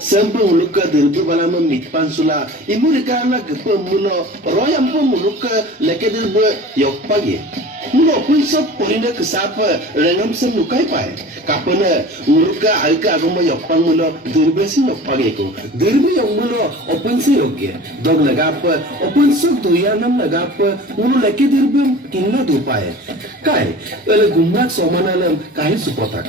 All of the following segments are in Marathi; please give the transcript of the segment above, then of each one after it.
Sempung muluka dirbu balama mitpansula imurika na gepe mulo royam pun muluka leke dirbu yok pagi mulo pun sop polina kesapa rengam sem lukai pai kapana muluka alka agama yok pang mulo dirbu si yok pagi ko dirbu yok mulo open si yoke dog lagapa open sok duyanam lagapa mulo leke dirbu kinna du pai kai ele gumrak somanalam kai supotak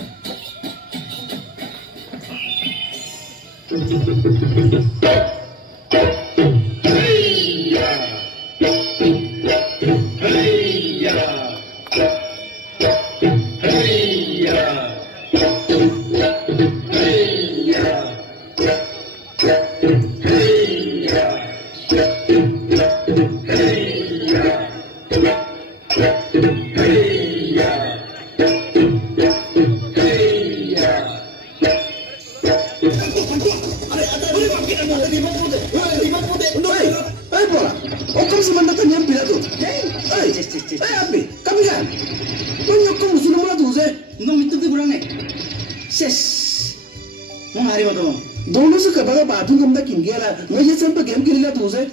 दोनों से कबागा बाथरूम कम तक किंगे ला मैं ये सब पे गेम खेलेगा तू से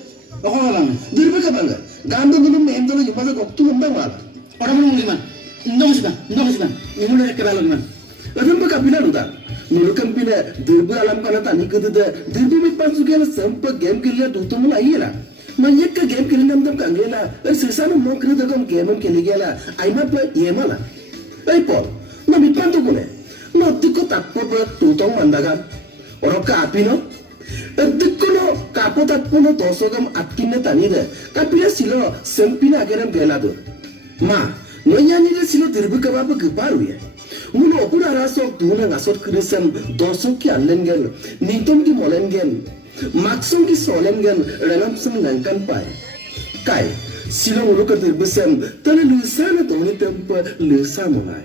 कौन वाला मैं दिल पे कबागा गांव तो दोनों में हम दोनों युवा से कब तू हम तक वाला और हम लोग गीमान इंदों से इन्होंने एक कबागा गीमान अदम पे कपिला रुदा नुरुकम पिने दिल पे आलम का ना तानी कर दे दिल पे में पांच सुखे ना सब पे गेम खेलेगा तू तो मुला ही ला मैं ये का गेम खेलने हम तक कंगे ला अरे सिरसानो मोकरे तो कम गेम खेलेगा ला आई मत पे ये माला अरे पॉल मैं मित्रां तो कोने मैं अतिको ताप्पो पे तू तो मंदागा orang kapino edikono kapo takpono tosogam atkinne tanide kapila silo sempina ageram gelado ma noyani de silo dirbu kababa geparu ya uno opura rasok tuna ngasot krisam dosok ki allengel nitom ki molengel maksom ki solengel ranam sam nangkan pai kai silo ulo ka dirbusam tane lusana toni tempa lusa mulai